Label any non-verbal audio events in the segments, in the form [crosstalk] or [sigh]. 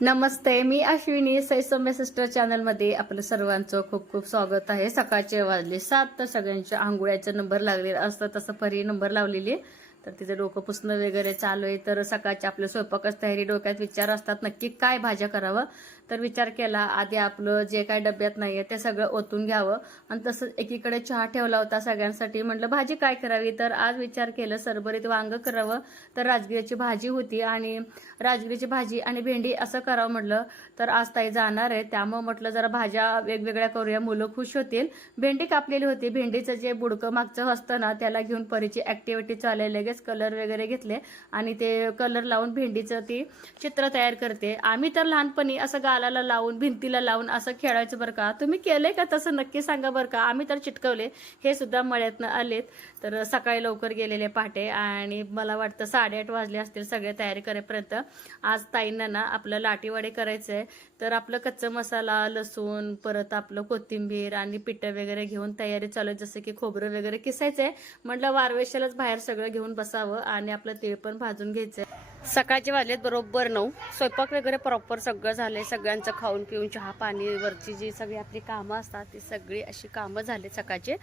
नमस्ते मी Ashwini सैसम्य sister चॅनलमध्ये आपलं सर्वांचं खूप खूप स्वागत आहे सकाळचे वाजले सात तर सगळ्यांच्या आंघोळ्याचे नंबर लागले असतं तसं फरी नंबर लावलेली आहे. तर तिचं डोकं पुसणं वगैरे चालू आहे तर सकाळचे आपल्या स्वयंपाकच तयारी डोक्यात विचार असतात नक्की काय भाज्या करावं तर विचार केला आधी आपलं जे काय डब्यात नाहीये ते सगळं ओतून घ्यावं. आणि तसंच एकीकडे चहा ठेवला होता सगळ्यांसाठी. म्हटलं भाजी काय करावी? तर आज विचार केलं सरभरीत वांग करावं. तर राजगिरीची भाजी होती आणि राजगिरीची भाजी आणि भेंडी असं करावं म्हटलं. तर आज ताई जाणार आहे त्यामुळं म्हटलं जरा भाज्या वेगवेगळ्या करूया. मुलं खुश होतील. भेंडी कापलेली होती. भेंडीचं जे बुडकं मागचं असतं ना त्याला घेऊन परीची ऍक्टिव्हिटी चालू लगेच कलर वगैरे घेतले आणि ते कलर लावून भेंडीचं ती चित्र तयार करते. आम्ही तर लहानपणी असं गालाला लावून भिंतीला लावून असं खेळायचं बरं का? तुम्ही केलंय का तसं? नक्की सांगा बरं का? आम्ही तर चिटकवले. हे सुद्धा मळ्यातनं आलेत. तर सकाळी लवकर गेलेले पहाटे आणि मला वाटतं साडेआठ वाजले असतील सगळे तयारी करेपर्यंत. आज ताईंना ना आपलं लाटीवाडे करायचं आहे तर आपलं कच्चं मसाला लसूण परत आपलं कोथिंबीर आणि पिठं वगैरे घेऊन तयारी चालू आहे. जसं की खोबरं वगैरे किसायचं आहे म्हटलं वारवेशालाच बाहेर सगळं घेऊन बसावं आणि आपलं तीळ पण भाजून घ्यायचं सकाळचे वाजलेत बरोबर नऊ. स्वयंपाक वगैरे प्रॉपर सगळं झालंय. सगळ्यांचं खाऊन पिऊन चहा पाणी वरची जी सगळी आपली कामं असतात ती सगळी अशी कामं झाले सकाळचे.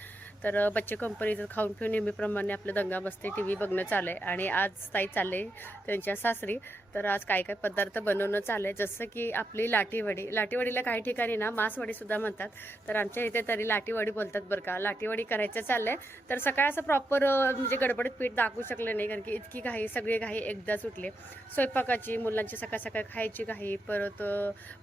तर बच्चे कंपनीचं खाऊन पिऊन नेहमीप्रमाणे आपलं दंगा बसते टी व्ही बघणं चाललंय. आणि आज ताई चालले त्यांच्या सासरी. तर आज काय काय पदार्थ बनवणं चाललंय? जसं की आपली लाटीवडी. लाटीवडीला काही ठिकाणी ना मासवडी सुद्धा म्हणतात. तर आमच्या इथे तरी लाटीवडी बोलतात बरं का. लाटीवडी करायचं चाललंय. तर सकाळ असं प्रॉपर म्हणजे गडबडीत पीठ दाखवू शकलं नाही कारण की इतकी घाई सगळी घाई एकदा सुटले. स्वयंपाकाची मुलांची सकाळ सकाळ खायची घाई परत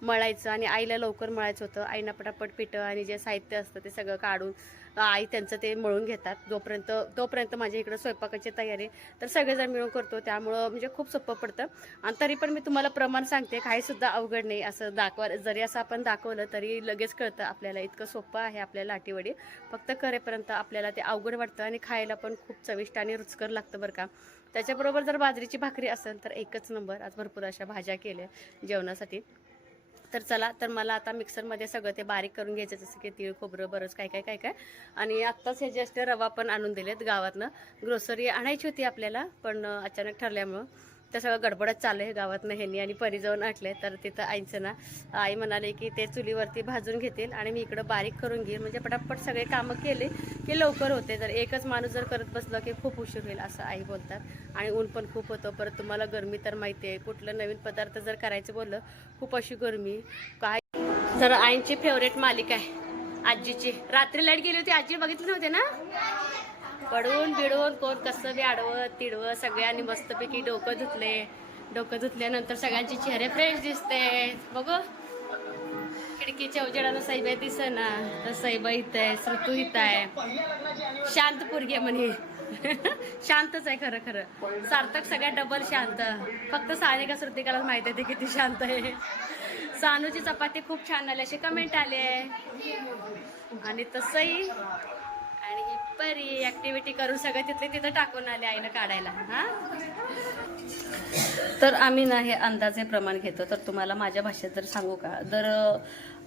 मळायचं आणि आईला लवकर मळायचं होतं. आईना पटापट पिठं आणि जे साहित्य असतं ते सगळं काढून आई त्यांचं ते मळून घेतात. जोपर्यंत तोपर्यंत माझ्या इकडं स्वयंपाकाची तयारी तर सगळेजण मिळून करतो. त्यामुळं म्हणजे खूप सोपं पडतं. आणि तरी पण मी तुम्हाला प्रमाण सांगते काहीसुद्धा अवघड नाही. असं दाखवा जरी असं आपण दाखवलं तरी लगेच कळतं आपल्याला इतकं सोपं आहे आपल्याला लाटीवडी. फक्त करेपर्यंत आपल्याला ते अवघड वाटतं आणि खायला पण खूप चविष्ट आणि रुचकर लागतं बरं का. त्याच्याबरोबर जर बाजरीची भाकरी असेल तर एकच नंबर. आज भरपूर अशा भाज्या केल्या जेवणासाठी. तर चला तर मला आता मिक्सरमध्ये सगळं ते बारीक करून घ्यायचं जसं की तीळ खोबरं बरंच काय काय काय काय. आणि आत्ताच हे जस्ट रवा पण आणून दिलेत गावातनं. ग्रोसरी आणायची होती आपल्याला पण अचानक ठरल्यामुळं. तर सगळं गडबडच चालू आहे गावातनं ह्यांनी आणि परी जाऊन आटले तर तिथं आईचं ना आई म्हणाले की ते चुलीवरती भाजून घेतील आणि मी इकडं बारीक करून घेईल. म्हणजे पटापट सगळे कामं केले की लवकर होते. जर एकच माणूस जर करत बसलं की खूप उशीर होईल असं आई बोलतात. आणि ऊन पण खूप होतं. परत तुम्हाला गरमी तर माहिती आहे. कुठलं नवीन पदार्थ जर करायचं बोललं खूप अशी गरमी. काय? जर आईंची फेवरेट मालिका आहे. आजीची. रात्री लाइट गेली होती. आजी बघितली नव्हते ना? पडून बिडवून कोण कसं बी आडवं तिडवं सगळ्यांनी मस्तपैकी डोकं धुतले. डोकं धुतल्यानंतर सगळ्यांचे चेहरे फ्रेश दिसते. बघू. खिडकीच्या उजेडानं साईबाई दिस ना तर सैबा इथं आहे श्रुतू इथं आहे शांत पुरगे म्हणे. [laughs] शांतच आहे खरं खरं. सार्थक सगळ्यात डबल शांत. फक्त सानिका श्रुतिकालाच माहिती आहे ते किती शांत आहे. सानूची चपाती खूप छान आली असे कमेंट आले आणि तसंही परी ऍक्टिव्हिटी करून सगळं तिथले तिथं टाकून आले आईनं काढायला. हा? तर आम्ही ना हे अंदाजे प्रमाण घेतो. तर तुम्हाला माझ्या भाषेत जर सांगू का तर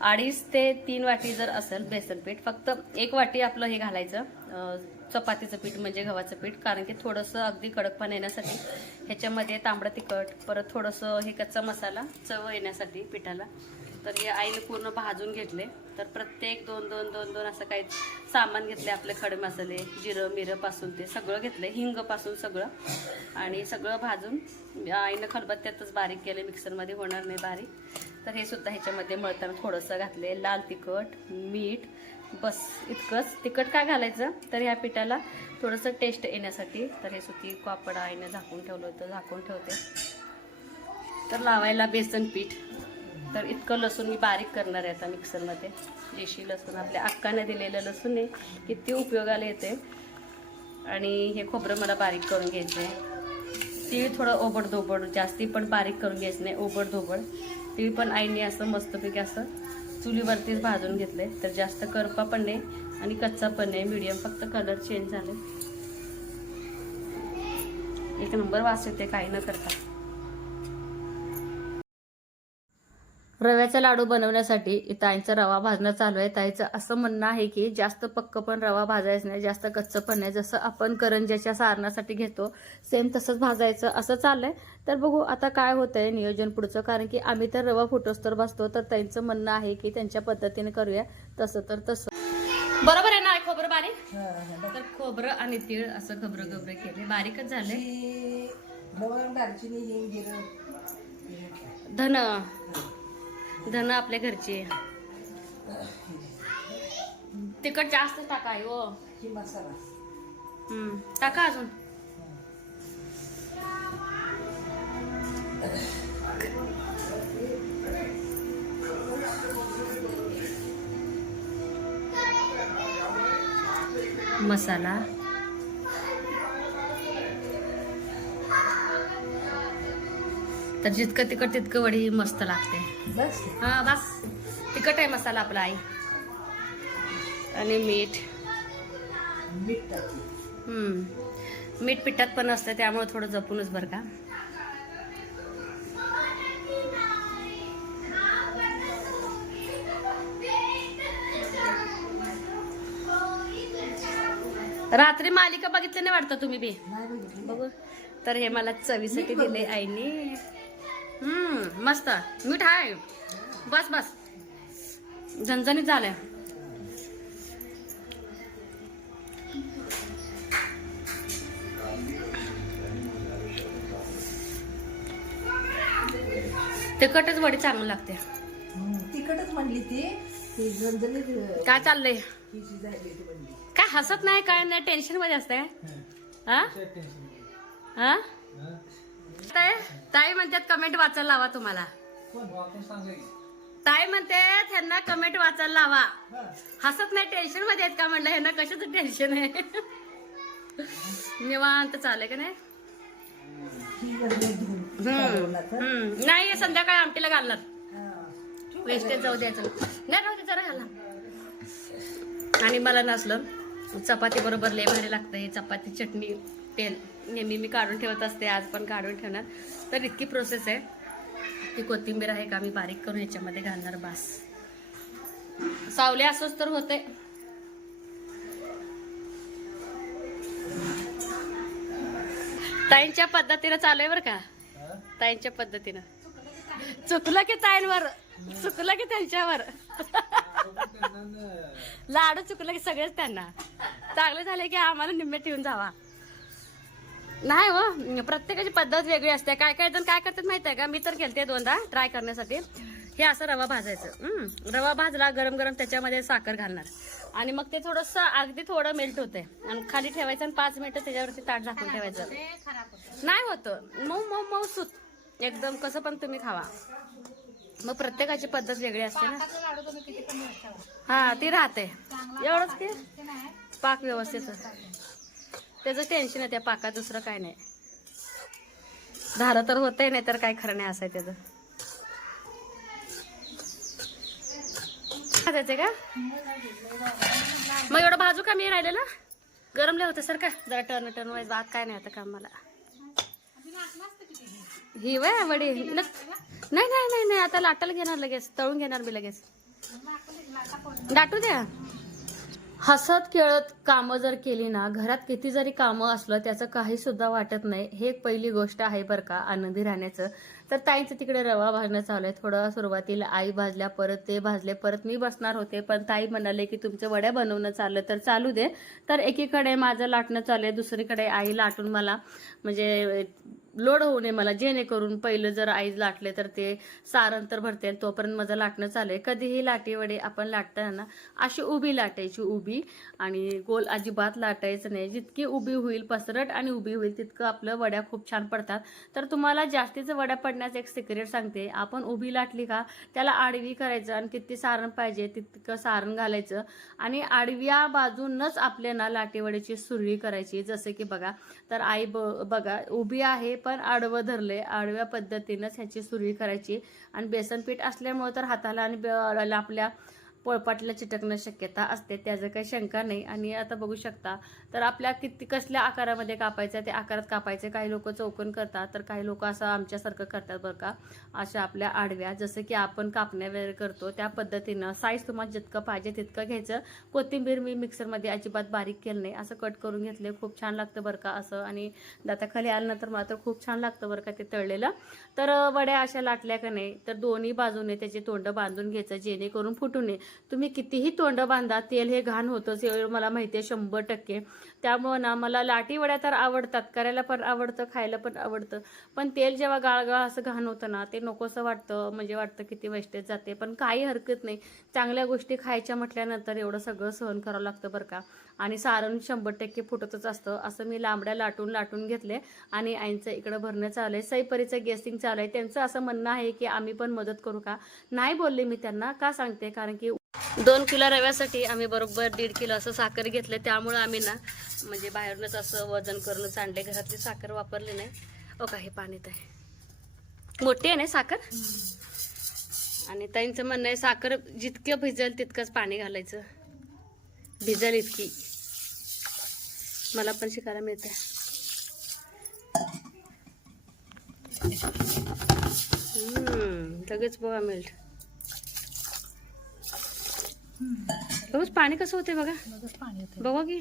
अडीच ते तीन वाटी जर असेल बेसन पीठ फक्त एक वाटी आपलं हे घालायचं चपातीचं पीठ म्हणजे गव्हाचं पीठ कारण की थोडंसं अगदी कडकपण येण्यासाठी ह्याच्यामध्ये तांबडं तिखट परत थोडंसं हे कच्चा मसाला चव येण्यासाठी पिठाला. तर हे आईने पूर्ण भाजून घेतले. तर प्रत्येक दोन दोन दोन दोन असं काही सामान घेतलं आपले खडे मसाले जिरं मिरं पासून ते सगळं घेतलं हिंगपासून सगळं. आणि सगळं भाजून आईनं खलबत्त्यातच बारीक केले मिक्सरमध्ये होणार नाही बारीक. तर हे सुद्धा ह्याच्यामध्ये मळताना थोडंसं घातले लाल तिखट मीठ बस इतकंच. तिखट काय घालायचं? तर ह्या पिठाला थोडंसं टेस्ट येण्यासाठी. तर हे सुती कापड आईनं झाकून ठेवलं होतं झाकून ठेवते. तर लावायला बेसन पीठ. तर इतकं लसूण मी बारीक करणार आहे आता मिक्सरमध्ये. देशी लसूण आपल्या अक्काने दिलेलं लसूण आहे. किती उपयोगाला येते. आणि हे खोबरं मला बारीक करून घ्यायचं आहे तीळ थोडं ओबड धोबड जास्ती पण बारीक करून घ्यायचं नाही ओबड धोबड तीळ पण आईने असं मस्तपैकी असं चुलीवरतीच भाजून घेतलं आहे तर जास्त करपा पण नाही आणि कच्चा पण नाही. मीडियम फक्त कलर चेंज झाले. एक नंबर वास येते काही न करता. रव्याचा लाडू बनवण्यासाठी ताईंचा रवा भाजणं चालू आहे. ताईचं असं म्हणणं आहे की जास्त पक्क पण रवा भाजायचं नाही जास्त कच्चं पण नाही. जसं आपण करंज्याच्या सारणासाठी घेतो सेम तसंच भाजायचं असं चाललंय. तर बघू आता काय होतंय नियोजन पुढचं. कारण की आम्ही तर रवा फुटोस तर बसतो तर ताईंचं म्हणणं आहे की त्यांच्या पद्धतीने करूया. तसं तर तसं. बरोबर आहे ना खोबरं बारीक? तर खोबरं आणि तीळ असं खबरं खबरं केले. बारीकच झाले. लवंग दालचिनी हिंग जिरं धन. धन आपल्या घरची. तिखट जास्त टाका आहे हो. टाका अजून. मसाला. तर जितकं तिखट तितकं वडी मस्त लागते. बस. हा बस. तिखट आहे मसाला आपला आई. आणि मीठ. मीठ मीठ पिठात पण असतं त्यामुळे थोडं जपूनच बरं का. रात्री मालिका बघितली नाही वाटतं तुम्ही बी. बघू. तर हे मला चवीसाठी दिले आईने. हम्म मस्त. मीठ आहे बस बस. झणझणीत झालंय. तिखटच वडी चांगली लागते. तिखटच म्हणली ती. झणझणीत काय चाललंय? काय हसत नाही काय नाही टेन्शनमध्ये असतंय. हा हा ताई ताई म्हणतात कमेंट वाचायला लावा तुम्हाला. ताई म्हणते त्यांना कमेंट वाचायला लावा. हसत नाही टेन्शनमध्ये आहेत का म्हणलं? ह्यांना कशाचं टेन्शन आहे? निवांत चालय का नाही? नाही संध्याकाळी आमटीला घालणार. वेस्टेज जाऊ द्यायचं नाही राहू दे जरा घाला. आणि मला नसलं. चपाती बरोबर लय भारी लागतं हे चपाती चटणी तेल. नेहमी मी काढून ठेवत असते आज पण काढून ठेवणार. तर इतकी प्रोसेस आहे ती कोथिंबीर आहे का मी बारीक करून याच्यामध्ये घालणार बास. सावले असंच तर होते. ताईंच्या पद्धतीनं चालू आहे बरं का? ताईंच्या पद्धतीनं. चुकलं की ताईंवर चुकलं की त्यांच्यावर. लाडू चुकलं की सगळेच त्यांना. चांगले झाले की आम्हाला निम्मे ठेवून जावा. नाही हो प्रत्येकाची पद्धत वेगळी असते. काय काय जण काय करतात माहिती आहे का? मी तर गेलते दोनदा ट्राय करण्यासाठी. हे असं रवा भाजायचं. रवा भाजला गरम गरम त्याच्यामध्ये साखर घालणार. आणि मग ते थोडंसं अगदी थोडं मेल्ट होते आणि खाली ठेवायचं आणि पाच मिनिटं त्याच्यावरती ताट झाकून ठेवायचं. नाही होतं. मऊ मऊ मऊ सुत. एकदम कसं पण तुम्ही खावा. मग प्रत्येकाची पद्धत वेगळी असते ना. हा ती राहते. एवढंच की? पाक व्यवस्थित त्याचं टेन्शन आहे त्या पाकात दुसरं काय नाही. झालं तर होतंय नाही तर काय खरं नाही असं आहे त्याचं. भाजायचंय का? मग एवढं भाजू का मी राहिलेलं? गरमले होते होतं सर का? जरा टर्न टर्न वाईज बात काय नाही आता कामाला. ही वय वडी. नाही नाही नाही नाही आता लाटायला घेणार लगेच तळून घेणार मी लगेच. दाटू द्या. हसत खेळत कामं जर केली ना घरात किती जरी कामं असलं त्याचं काही सुद्धा वाटत नाही. हे एक पहिली गोष्ट आहे बरं का आनंदी राहण्याचं. तर ताईचं तिकडे रवा भाजणं चालू आहे थोडं सुरुवातीला आई भाजल्या परत ते भाजले परत मी बसणार होते. पण ताई म्हणाले की तुमच्या वड्या बनवणं चाललं तर चालू दे. तर एकीकडे माझं लाटणं चालू आहे दुसरीकडे आई लाटून मला म्हणजे लोड होऊ नये मला. जेणेकरून पहिलं जर आई लाटले तर ते सारण तर भरते तोपर्यंत माझं लाटणं चालू आहे. कधीही लाटीवडे आपण लाटताना अशी उभी लाटायची उभी आणि गोल अजिबात लाटायचं नाही. जितकी उभी होईल पसरट आणि उभी होईल तितकं आपलं वड्या खूप छान पडतात. तर तुम्हाला जास्तीचं वड्या पडण्याचं एक सिक्रेट सांगते. आपण उभी लाटली का त्याला आडवी करायचं आणि किती सारण पाहिजे तितकं सारण घालायचं आणि आडव्या बाजूनच आपल्या ना सुरळी करायची. जसं की बघा तर आई ब बघा उभी आहे पण आडवं धरले. आडव्या पद्धतीनंच ह्याची सुरळी करायची. आणि बेसन पीठ असल्यामुळं तर हाताला आणि आपल्या पोळपाटला चिटकणं शक्यता असते त्याचं काही शंका नाही. आणि आता बघू शकता तर आपल्या किती कसल्या आकारामध्ये कापायचं ते आकारात कापायचे काही लोक चौकन करतात तर काही लोक असं आमच्यासारखं करतात बरं का अशा आपल्या आडव्या जसं की आपण कापण्या वगैरे करतो त्या पद्धतीनं साईज तुम्हाला जितकं पाहिजे तितकं घ्यायचं. कोथिंबीर मी मिक्सरमध्ये अजिबात बारीक केलं नाही असं कट करून घेतले खूप छान लागतं बरं का असं. आणि दाताखाली आल्यानंतर मात्र खूप छान लागतं बरं का ते तळलेलं. तर वड्या अशा लाटल्या का नाही तर दोन्ही बाजूने त्याचे तोंड बांधून घ्यायचं जेणेकरून फुटू नये. तुम्ही कितीही तोंड बांधा तेल हे घाण होतंच हे मला माहिती आहे शंभर टक्के. त्यामुळं ना मला लाटी वड्या तर आवडतात करायला पण आवडतं खायला पण आवडतं. पण तेल जेव्हा गाळगाळ असं घाण होतं ना ते नकोसं वाटतं म्हणजे वाटतं किती वेस्टेज जाते. पण काही हरकत नाही. चांगल्या गोष्टी खायच्या म्हटल्यानंतर एवढं सगळं सहन करावं लागतं बरं का. आणि सारण शंभर टक्के फुटतच असतं. असं मी लांबड्या लाटून लाटून घेतले आणि आईंचं इकडं भरणं चालू आहे सईपरीचं गेसिंग चालू आहे. त्यांचं असं म्हणणं आहे की आम्ही पण मदत करू का? नाही बोलले मी त्यांना. का सांगते? कारण की दोन किलो रव्यासाठी आम्ही बरोबर दीड किलो असं साखर घेतलं त्यामुळं आम्ही ना म्हणजे बाहेरूनच असं वजन करूनच आणले घरातली साखर वापरली नाही. ओ का हे पाणी आहे. मोठी आहे ना साखर? आणि ताईंचं म्हणणं आहे साखर जितकं भिजल तितकंच पाणी घालायचं. भिजल इतकी. मला पण शिकायला मिळते आहे लगेच बघा मिळत रोज पाणी कसं होते बघा? पाणी बघा की.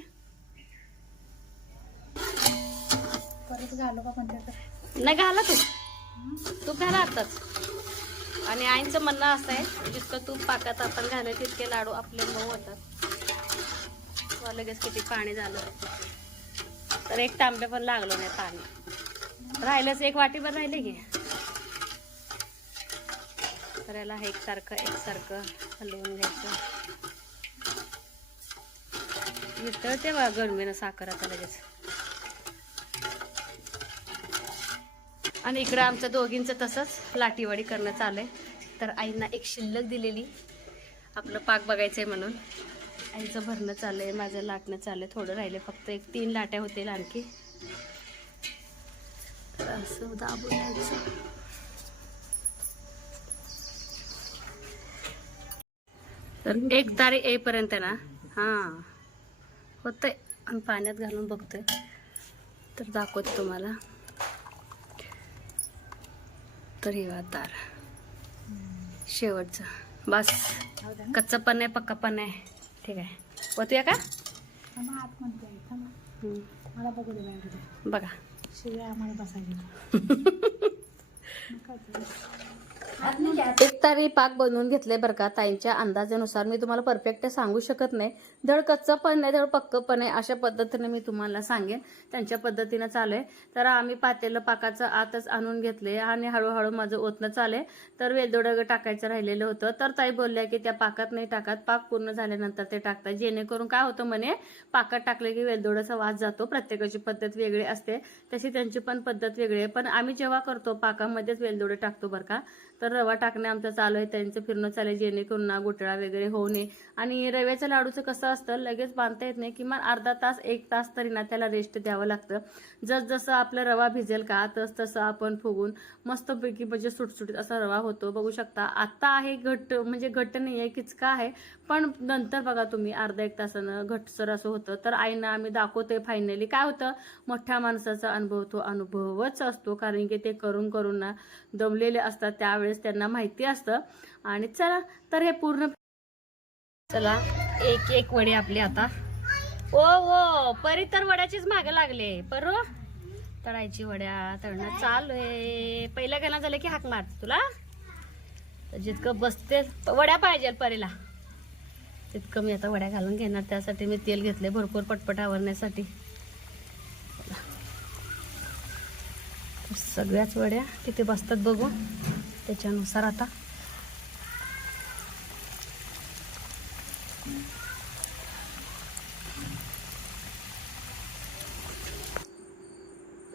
परत घालो का पण त्याचं नाही घाला तू. तू घाला आताच. आणि आईंचं म्हणणं असं आहे जितकं तूप पाकात आपण घाले तितके लाडू आपले मऊ होतात. लगेच किती पाणी झालं. तर एक तांबे पण लागलो नाही पाणी. राहिलंच एक वाटीभर राहिले की. तर याला हे एकसारखं एकसारखं हलवून घ्यायचं. वितळते बा गरमीनं साखर आता लगेच. आणि इकडं आमच्या दोघींचं तसंच लाटीवाडी करणं चालू आहे तर आईंना एक शिल्लक दिलेली. आपलं पाक आहे म्हणून. आईचं भरणं चालू आहे माझं लाटणं चालू आहे थोडं राहिले फक्त एक तीन लाट्या होतील आणखी. तर असं दाबून तर एक तारीख येईपर्यंत ना? हां. होतंय. आणि पाण्यात घालून बघतोय. तर दाखवते तुम्हाला. तर हे बघा तार शेवटचं. बस. कच्चं पण आहे पक्का पण आहे. ठीक आहे. होतूया का? मला दे बघा. शिवाय आम्हाला बसायला. [laughs] एक तारी पाक बनवून घेतले बरं का ताईंच्या अंदाजानुसार. मी तुम्हाला परफेक्ट सांगू शकत नाही. धड कच्चं पण नाही धड पक्क पण आहे अशा पद्धतीने मी तुम्हाला सांगेन. त्यांच्या पद्धतीनं चालू आहे तर आम्ही पातेलं पाकाचं आतच आणून घेतले आणि हळूहळू माझं ओतणं चालू तर वेलदोडं टाकायचं राहिलेलं होतं. तर ताई बोलल्या की त्या पाकात नाही टाकत. पाक पूर्ण झाल्यानंतर ते टाकतात. जेणेकरून काय होतं म्हणे पाकात टाकले की वेलदोड्याचा वास जातो. प्रत्येकाची पद्धत वेगळी असते. तशी त्यांची पण पद्धत वेगळी आहे. पण आम्ही जेव्हा करतो पाकामध्येच वेलदोडे टाकतो बरं का. तर रवा टाकणे आमचं चालू आहे. त्यांचं फिरणं चालू आहे. जेणेकरून ना गुटळा वगैरे होऊ नये. आणि रव्याच्या लाडूचं कसं असतं लगेच बांधता येत नाही. किमान अर्धा तास एक तास तरी ना त्याला रेस्ट द्यावं लागतं. जसजसं आपला रवा भिजेल का तस तसं आपण फुगून मस्तपैकी म्हणजे सुटसुटीत असा रवा होतो. बघू शकता. आत्ता आहे घट्ट म्हणजे घट्ट नाही आहे किचका आहे. पण नंतर बघा तुम्ही अर्धा एक तासानं घटसर असं होतं. तर आईना आम्ही दाखवतोय फायनली काय होतं? मोठ्या माणसाचा अनुभव तो अनुभवच असतो. कारण की ते करून करून ना दमलेले असतात. त्यावेळेस त्यांना माहिती असतं. आणि चला तर हे पूर्ण चला एक एक वडी आपली आता. ओ हो परी तर वड्याचीच मागे लागले. परो तळायची वड्या तळणं चालू आहे. पहिल्या गेला झालं की हाक मारते तुला. तर जितकं बसते वड्या पाहिजे परीला. तितकं मी आता वड्या घालून घेणार. त्यासाठी मी तेल घेतले भरपूर पटपट आवरण्यासाठी. सगळ्याच वड्या किती बसतात बघू. त्याच्यानुसार आता.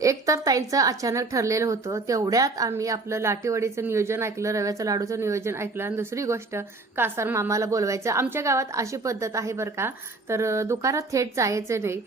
एक तर ताईंचं अचानक ठरलेलं होतं. तेवढ्यात आम्ही आपलं लाटीवडीचं नियोजन ऐकलं रव्याचं लाडूचं नियोजन ऐकलं आणि दुसरी गोष्ट कासार मामाला बोलवायचं. आमच्या गावात अशी पद्धत आहे बरं का तर दुकानात थेट जायचं नाही.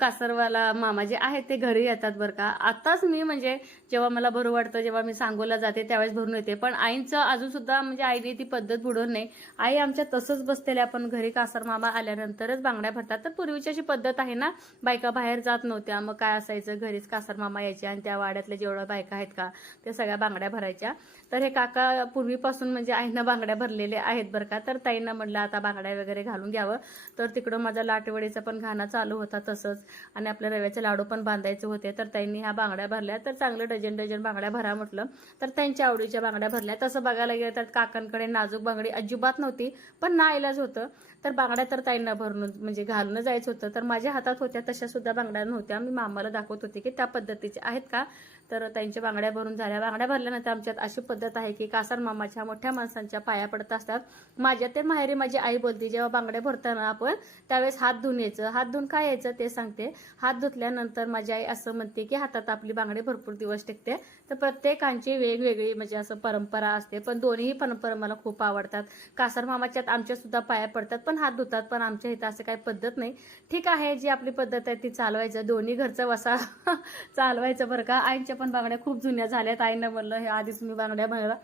कासरवाला मामा जे आहेत ते घरी येतात बरं का. आताच मी म्हणजे जेव्हा मला भरू वाटतं जेव्हा मी सांगोला जाते त्यावेळेस भरून येते. पण आईंचं अजून सुद्धा म्हणजे आईने ती पद्धत बुडवून नाही आई आमच्या तसंच बसलेल्या आपण घरी कासर मामा आल्यानंतरच बांगड्या भरतात. तर पूर्वीची अशी पद्धत आहे ना बायका बाहेर जात नव्हत्या. मग काय असायचं? घरीच कासर मामा यायचे आणि त्या वाड्यातल्या जेवढ्या बायका आहेत का त्या सगळ्या बांगड्या भरायच्या. तर हे काका पूर्वीपासून म्हणजे आईनं बांगड्या भरलेल्या आहेत बरं का. तर ताईंना म्हटलं आता बांगड्या वगैरे घालून घ्यावं. तर तिकडं माझा लाटवडीचा पण घाणा चालू होता तसंच. आणि आपल्या रव्याचे लाडू पण बांधायचे होते. तर ताईंनी ह्या बांगड्या भरल्या. तर चांगलं डझन डझन बांगड्या भरा म्हटलं. तर त्यांच्या आवडीच्या बांगड्या भरल्या. तसं बघायला गेलं तर काकांकडे नाजूक बांगडी अजिबात नव्हती पण ना इलाज होतं. तर बांगड्या तर ताईंना भरून म्हणजे घालून जायचं होतं. तर माझ्या हातात होत्या तशा सुद्धा बांगड्या नव्हत्या. मी मामाला दाखवत होते की त्या पद्धतीचे आहेत का? तर त्यांच्या बांगड्या भरून झाल्या. बांगड्या भरल्यानंतर आमच्यात अशी पद्धत आहे की कासार मामाच्या मोठ्या माणसांच्या पाया पडत असतात. माझ्या ते माहेरी माझी आई बोलते जेव्हा बांगड्या भरताना आपण त्यावेळेस हात धुवून यायचं. हात धुवून काय यायचं ते सांगते. हात धुतल्यानंतर माझी आई असं म्हणते की हातात आपली बांगडी भरपूर दिवस टिकते. तर प्रत्येकांची वेगवेगळी म्हणजे असं परंपरा असते. पण दोन्ही परंपरा मला खूप आवडतात. कासार मामाच्यात आमच्या सुद्धा पाया पडतात पण हात धुतात पण आमच्या इथं असं काही पद्धत नाही. ठीक आहे जी आपली पद्धत आहे ती चालवायचं. दोन्ही घरचं वसा [laughs] चालवायचं बरं का. आईच्या पण बांगड्या खूप जुन्या झाल्यात. आईनं म्हणलं हे आधीच मी बांगड्या भरला.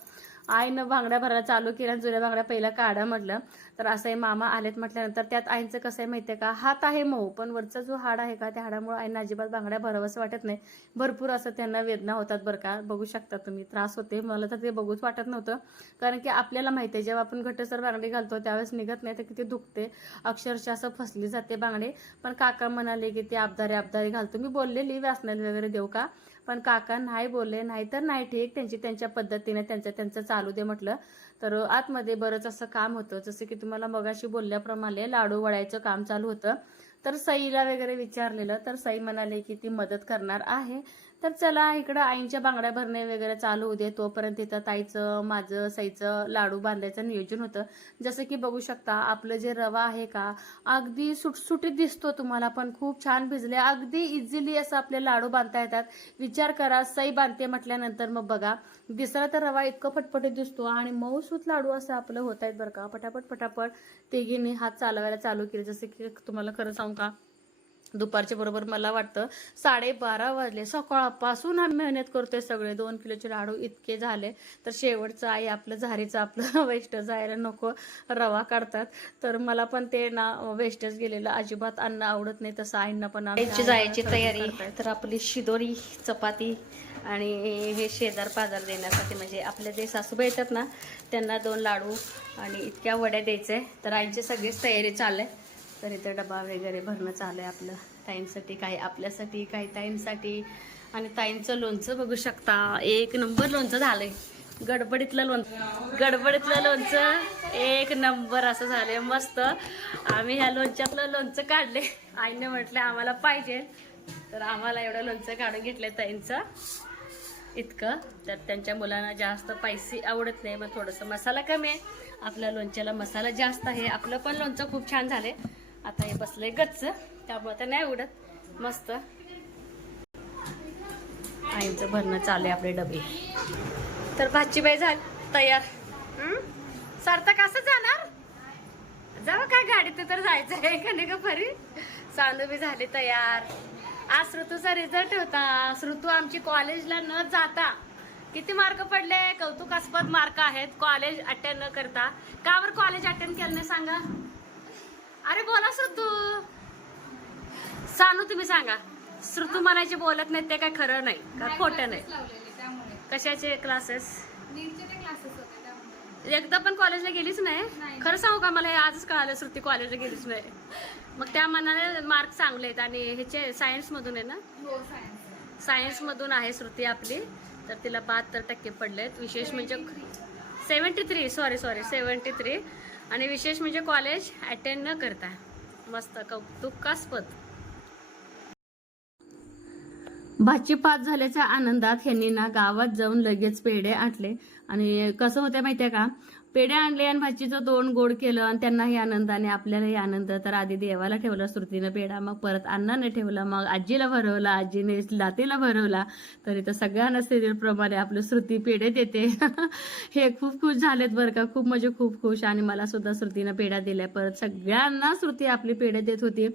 आईनं बांगड्या भरायला चालू केल्या जुन्या बांगड्या पहिला काढा म्हटलं. तर असं हे मामा आलेत म्हटल्यानंतर त्यात आईचं कसं आहे माहितीये का? हात आहे मऊ पण वरचा जो हाड आहे का त्या हाडामुळे आईनं अजिबात बांगड्या भरावंसं वाटत नाही. भरपूर असं त्यांना वेदना होतात बरं का. बघू शकता तुम्ही त्रास होते मला तर ते बघूच वाटत नव्हतं. कारण की आपल्याला माहिती आहे जेव्हा आपण घटसर बांगडी घालतो त्यावेळेस निघत नाही तर किती दुखते. अक्षरशः असं फसली जाते बांगडे. पण काका म्हणाले की ते आबदारे आबदारे घालतो. मी बोललेली व्यासनात वगैरे देऊ का? पण काका नाही बोलले नाही तर नाही ठीक त्यांची त्यांच्या पद्धतीने त्यांचं त्यांचं चालू दे म्हटलं. तर आतमध्ये बरंच असं काम होतं जसं की तुम्हाला मगाशी बोलल्याप्रमाणे लाडू वळायचं काम चालू होतं. तर सईला वगैरे विचारलेलं तर सई म्हणाले की ती मदत करणार आहे. तर चला इकडं आईंच्या बांगड्या भरणे वगैरे चालू होते तोपर्यंत इथं ताईचं माझं सईचं लाडू बांधायचं नियोजन होतं. जसं की बघू शकता आपलं जे रवा आहे का अगदी सुटसुटीत दिसतो तुम्हाला पण खूप छान भिजले. अगदी इझिली असं आपले लाडू बांधता येतात. विचार करा सई बांधते म्हटल्यानंतर मग बघा. दिसला तर रवा इतकं फटफटीत दिसतो आणि मऊसूत लाडू असं आपलं होत आहेत बरं का. पटापट पटापट तिघींनी हात चालवायला चालू केले. जसं की तुम्हाला खरं सांगू का दुपारच्या बरोबर मला वाटतं साडेबारा वाजले. सकाळपासून आम्ही मेहनत करतोय सगळे. दोन किलोचे लाडू इतके झाले. तर शेवटचं आई आपलं झारीचं आपलं [laughs] वेस्ट जायला नको रवा काढतात. तर मला पण ते ना वेस्टच गेलेलं अजिबात अन्न आवडत नाही. तसं आईंना पण जायची तयारी. तर आपली शिदोरी चपाती आणि हे शेजार पाजार देण्यासाठी म्हणजे आपले जे सासूबाई येतात ना त्यांना दोन लाडू आणि इतक्या वड्या द्यायचे. तर आईची सगळीच तयारी चालले तर इथं डबा वगैरे भरणं चालू आहे आपलं. ताईंसाठी काही आपल्यासाठी काही ताईंसाठी. आणि ताईंचं लोणचं बघू शकता. एक नंबर लोणचं झालंय. गडबडीतलं लोणचं गडबडीतलं लोणचं. एक नंबर असं झालंय. मस्त. आम्ही ह्या लोणच्यातलं लोणचं काढले आईने म्हटलं आम्हाला पाहिजे. तर आम्हाला एवढं लोणचं काढून घेतलंय ताईंचं. इतकं. तर त्यांच्या मुलांना जास्त पायसी आवडत नाही मग थोडंसं मसाला कमी आहे. आपल्या लोणच्याला मसाला जास्त आहे. आपलं पण लोणचं खूप छान झाले आता हे बसलंय गच्च. त्यामुळे तर नाही उडत. मस्त. आईचं भरणं चालू आहे आपले डबे. तर भाजीबाई झाली तयार. हं? सार्थक असं जाणार? जावं काय गाडीत तर जायचं आहे का नाही का फरी सांदूबी झाली तयार. आज ऋतूचा रिझल्ट होता. ऋतू आमची कॉलेजला न जाता. किती मार्क पडले? कौतुकास्पद मार्क आहेत. कॉलेज अटेंड न करता. का बरं कॉलेज अटेंड केलं नाही सांगा? अरे बोला श्रुतू. सानू तुम्ही सांगा. श्रुतू म्हणायचे बोलत नाही ते काय खरं नाही का खोटं नाही? कशाचे क्लासेस एकदा पण कॉलेजला गेलीच नाही? खरं सांगू का मला? हे आजच कळालं श्रुती कॉलेजला गेलीच नाही. मग त्या मनाने मार्क चांगले आहेत आणि ह्याचे सायन्स मधून आहे ना? सायन्स मधून आहे श्रुती आपली. तर तिला बहात्तर टक्के पडलेत. विशेष म्हणजे seventy three sorry sorry seventy three आणि विशेष म्हणजे कॉलेज अटेंड न करता. मस्त कौतुकास्पद भाजी पास झाल्याच्या आनंदात ह्यांनी ना गावात जाऊन लगेच पेढे आटले. आणि कसं होतं माहितीये का? पेढे आणले आणि भाजीचं दोन गोड केलं आणि त्यांनाही आनंद आणि आपल्यालाही आनंद. तर आधी देवाला ठेवला श्रुतीनं पेढा मग परत अण्णाने ठेवला मग आजीला भरवला आजीने लातीला भरवला. तर इथं सगळ्यांना सिरियलप्रमाणे आपलं श्रुती पेढे देते. [laughs] हे खूप खुश झालेत बरं का. खूप म्हणजे खूप खुश. आणि मला सुद्धा श्रुतीनं पेढा दिलाय. परत सगळ्यांना श्रुती आपली पेढे देत होती.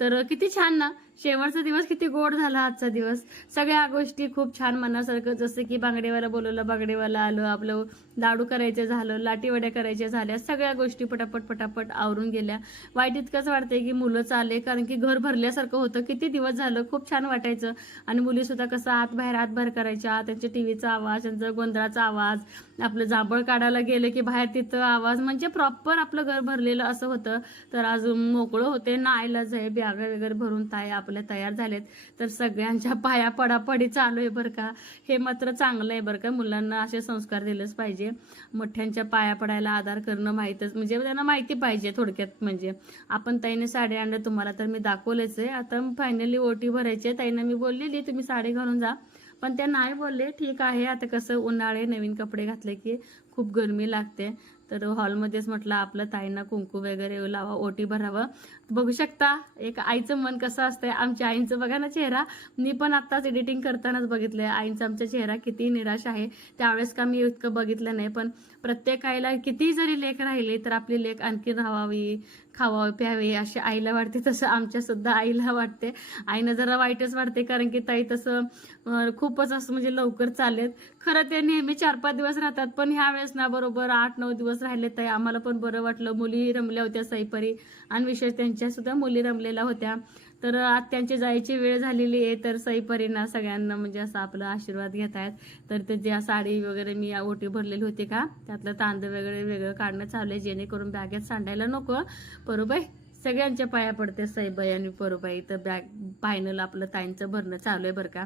तर किती छान ना. शेवटचा दिवस किती गोड झाला आजचा दिवस. सगळ्या गोष्टी खूप छान मनासारखं. जसं की बांगडेवाला बोलवलं बांगडेवाला आलो आपलं लाडू करायचं झालं लाटी पाटीवड्या करायच्या झाल्या सगळ्या गोष्टी पटापट पटापट आवरून गेल्या. वाईट इतकंच वाटतंय की मुलं चालले कारण की घर भरल्यासारखं होतं. किती दिवस झालं? खूप छान वाटायचं. आणि मुली सुद्धा कसं आत बाहेर आत बाहेर करायच्या. त्यांच्या टीव्हीचा आवाज त्यांचा गोंधळाचा आवाज आपलं जांभळ काढायला गेलं की बाहेर तिथं आवाज. म्हणजे प्रॉपर आपलं घर भरलेलं असं होतं. तर आज मोकळं होते. नाईलाज आहे बॅगा वगैरे भरून ताय आपल्या तयार झालेत तर सगळ्यांच्या [laughs] पाया पडापडी चालू आहे बरं का. हे मात्र चांगलं आहे बरं का. मुलांना असे संस्कार दिलेच पाहिजे. मोठ्यांच्या पाया पडायला आधार करणं माहीतच म्हणजे त्यांना माहिती पाहिजे थोडक्यात म्हणजे. आपण ताईने साडी आणलं तुम्हाला तर मी दाखवलेच आहे. आता फायनली ओटी भरायची आहे. ताईनं मी बोललेली तुम्ही साडी घालून जा. पण त्या नाही बोलले ठीक आहे. आता कसं उन्हाळे नवीन कपडे घातले की खूप गरमी लागते. तर हॉलमध्येच म्हटलं आपलं ताईंना कुंकू वगैरे लावा ओटी भरावं. बघू शकता एक आईचं मन कसं असतंय आमच्या आईंचं बघा ना चेहरा. मी पण आत्ताच एडिटिंग करतानाच बघितलंय. आईंचा आमचा चेहरा किती निराश आहे. त्यावेळेस का मी इतकं बघितलं नाही पण प्रत्येक आईला किती जरी लेख राहिले तर आपली लेख आणखी राहावी खावावी प्यावी अशी आईला वाटते तसं आमच्या सुद्धा आईला वाटते. आईनं जरा वाईटच वाटते कारण की ताई तसं खूपच असं म्हणजे लवकर चाललेत. खरं ते नेहमी चार पाच दिवस राहतात पण ह्या वेळेस ना बरोबर आठ नऊ दिवस राहिले ताई. आम्हाला पण बरं वाटलं. मुली रमल्या होत्या साईपरी आणि विशेष त्यांच्या सुद्धा मुली रमलेल्या होत्या. तर आज त्यांची जायची वेळ झालेली आहे तर सईपरींना सगळ्यांना म्हणजे असा आपला आशीर्वाद घेत आहेत. तर ते ज्या साडी वगैरे मी या ओटी भरलेली होती का त्यातलं तांदूळ वगैरे वेगळं काढणं चालू आहे जेणेकरून बॅगेत सांडायला नको. बरोबर सगळ्यांच्या पाया पडते सईबाई आणि परोबाई. तर बॅग फायनल आपलं ताईंचं भरणं चालू आहे बरं का.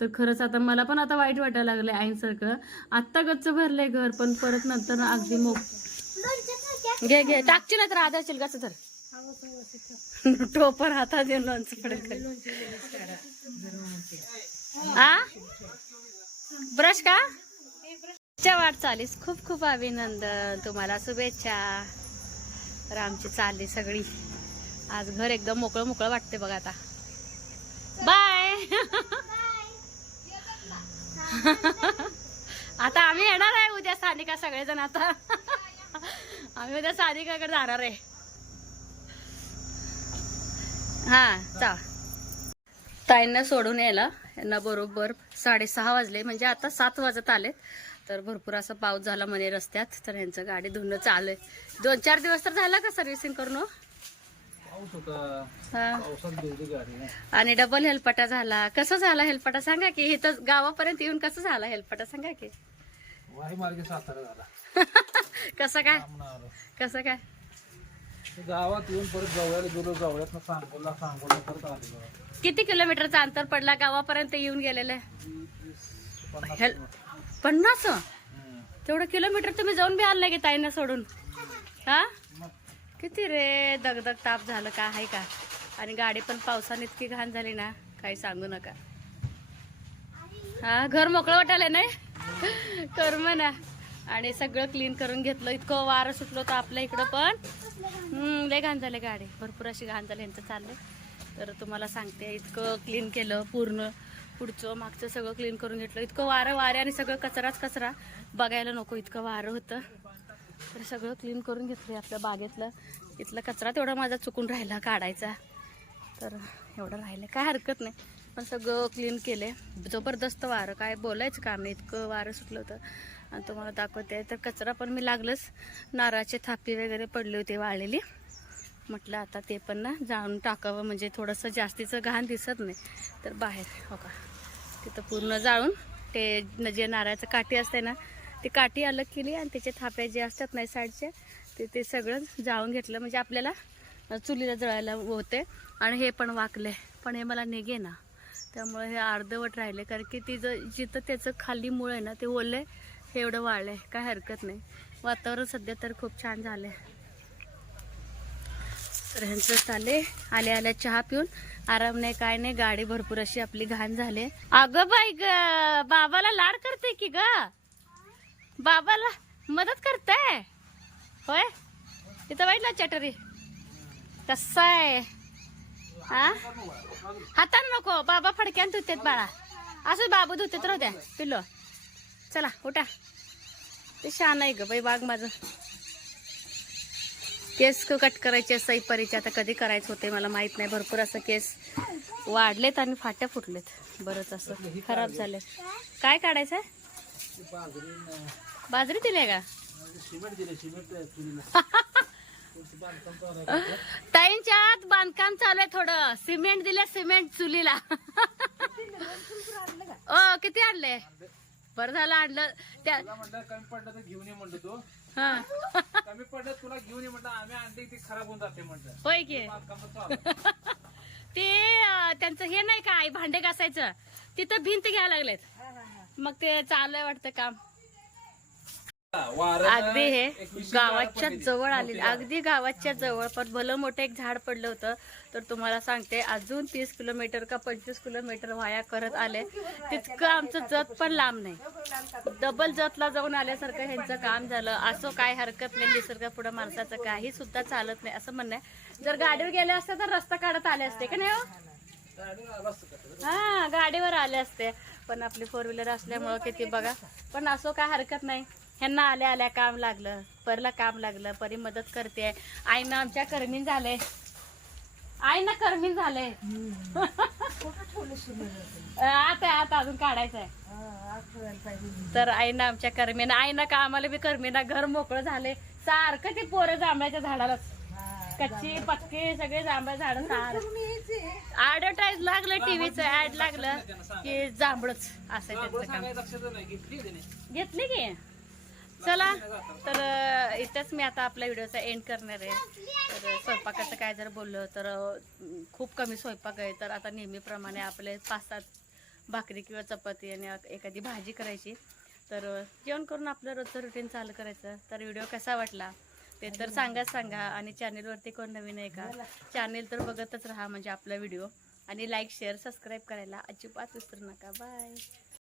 तर खरंच आता मला पण आता वाईट वाटायला लागलंय आईंसारखं. आत्ता गच्च भरलंय घर पण परत नंतर अगदी मोक घे घे. टाकची ना तर. आधा चिलगाचं तर टोपर हातात येऊन लोणचं पडेल आ? ब्रश का? च्या वाट चालीस. खूप खूप अभिनंदन. तुम्हाला शुभेच्छा. तर आमची चालली सगळी. आज घर एकदम मोकळं मोकळं वाटते बघा आता. बाय आता आम्ही येणार आहे उद्या सानिका सगळेजण आता. आम्ही उद्या सानिकाकडे जाणार आहे. हा चा. ताईंना सोडून यायला. यांना बरोबर साडेसहा वाजले. म्हणजे आता सात वाजत आले तर भरपूर असा पाऊस झाला म्हणे रस्त्यात. तर यांचं गाडी धुणं चालू आहे दोन चार दिवस तर झाला का सर्व्हिसिंग करून हो? आणि डबल हेलपाटा झाला. कसं झाला हेलपाटा? सांगा की इथं गावापर्यंत येऊन कसं झाला हेलपाटा? सांगा की. [laughs] कसं काय? कसं काय? गावात येऊन परत जवळ्याला गेलो जवळ्यात सांगोला सांगोला परत. किती किलोमीटरचं अंतर पडला गावापर्यंत येऊन गेलेलं? पन्नास हेल पन्नास? हम्म. तेवढं किलोमीटर तुम्ही जाऊन बी आलं की ताईंना सोडून? हा? मग किती रे दगदग ताप झालं का आहे का? आणि गाडी पण पावसाने इतकी घाण झाली ना काही सांगू नका. हा घर मोकळं वाटायला नाही? [laughs] कर्म ना. आणि सगळं क्लीन करून घेतलं. इतकं वारं सुटलं होतं आपल्या इकडं पण. लय घाण झाले गाडी. भरपूर अशी घाण झाली यांचं चाललंय. तर तुम्हाला सांगते इतकं क्लीन केलं पूर्ण पुढचं मागचं सगळं क्लीन करून घेतलं. इतकं वारं वारे आणि सगळं कचराच कचरा. बघायला नको इतकं वारं होतं. तर सगळं क्लीन करून घेतलं आपल्या बागेतलं. इथला कचरा तेवढा माझा चुकून राहिला काढायचा. तर एवढं राहिलं काय हरकत नाही. पण सगळं क्लीन केलं आहे जबरदस्त वारं काय बोलायचं काम नाही इतकं वारं सुटलं होतं. आणि तुम्हाला दाखवते तर कचरा पण मी लागलंच. नारळाचे थापी वगैरे पडली होती वाळलेली. म्हटलं आता ते पण ना जाळून टाकावं म्हणजे थोडंसं जास्तीचं घाण दिसत नाही. तर बाहेर हो का? तिथं पूर्ण जाळून ते न- जे नारळाचं काठी असते ना ती काठी अलग केली आणि त्याचे थाप्या जे असतात ना साईडचे ते ते सगळं जाळून घेतलं. म्हणजे आपल्याला चुलीला जळायला होते आणि हे पण वाकले पण हे मला निघे ना त्यामुळे हे अर्धवट राहिले. कारण की ती जिथं त्याचं खाली मूळ आहे ना ते ओललंय हे एवढं वाळलंय काय हरकत नाही. वातावरण सध्या तर खूप छान झालंय. तर ह्यांचं चाले आल्या आल्या चहा पिऊन. आराम नाही काय नाही गाडी भरपूर अशी आपली घाण झाली अगं बाई ग बाबाला लाड करते की ग? बाबाला मदत करते होय? इथं वाईट ना चटरी कसं आहे हा? हातानं नको. बाबा फडक्यान धुतेत बाळा. असं बाबू धुतेत राहू द्या. पिल्लो. चला उठा. ते शान आहे ग बाई बाग माझं. केस क- कट करायचे सई परीचे आता कधी करायचं होते मला माहीत नाही. भरपूर असं केस वाढलेत आणि फाट्या फुटलेत. बरंच असं खराब झाले काय न- बाजरी दिली का? [laughs] ताईंच्या आत बांधकाम चालू आहे थोडं. सिमेंट दिले सिमेंट चुलीला. ओ किती आणले? बरं झालं आणलं. त्या कमी पडलं तर घेऊन ये म्हणलं तू. हा. कमी पडलं तुला घेऊन ये म्हटलं आम्ही आणली ती खराब होऊन जाते म्हटलं होय की. ते त्यांचं हे नाही का आई भांडे घासायचं. तिथं भिंत घ्यायला लागलेत. मग ते चालू आहे वाटतं काम. अगदी हे गावाच्या. जवळ आले. अगदी गावाच्या जवळ पण भलं मोठं एक झाड पडलं होतं तर तुम्हाला सांगते अजून तीस किलोमीटर का पंचवीस किलोमीटर वाया करत आले तितकं आमचं जत पण लांब नाही डबल जतला जाऊन आल्यासारखं ह्यांचं काम झालं असं काय हरकत नाही निसर्ग पुढे माणसाचं काही सुद्धा चालत नाही असं म्हणणं आहे जर गाडीवर गेले असते तर रस्ता काढत आले असते का नाही हो? हा गाडीवर आले असते पण आपली फोर व्हीलर असल्यामुळं किती बघा पण असं काय हरकत नाही ह्यांना आल्या आल्या काम लागलं परला काम लागलं परी मदत करते. आईनं आमच्या कर्मीन झाले आईनं कर्मीन झाले [laughs] आता आता अजून काढायचं आहे तर आईनं आमच्या कर्मीनं आईनं का आम्हाला बी कर्मीना घर मोकळं झाले सारखं ते पोरं जांभळ्याच्या झाडालाच. कच्ची पक्की सगळे जांभळ्या झाड ऍडव्हर्टाईज लागलं टीव्हीचं ऍड लागलं की जांभळच असं घेतली की? चला तर इथंच मी आता आपल्या व्हिडिओचा एंड करणार आहे. तर स्वयंपाकाचं काय जर बोललं तर खूप कमी स्वयंपाक आहे. तर आता नेहमीप्रमाणे आपले पाच सात भाकरी किंवा चपाती आणि एखादी भाजी करायची. तर जेवण करून आपलं रोजचं रुटीन चालू करायचं. तर व्हिडिओ कसा वाटला ते तर सांगाच सांगा. आणि चॅनेलवरती कोण नवीन आहे का? चॅनेल तर बघतच राहा म्हणजे आपला व्हिडिओ. आणि लाईक शेअर सबस्क्राईब करायला अजिबात विसरू नका. बाय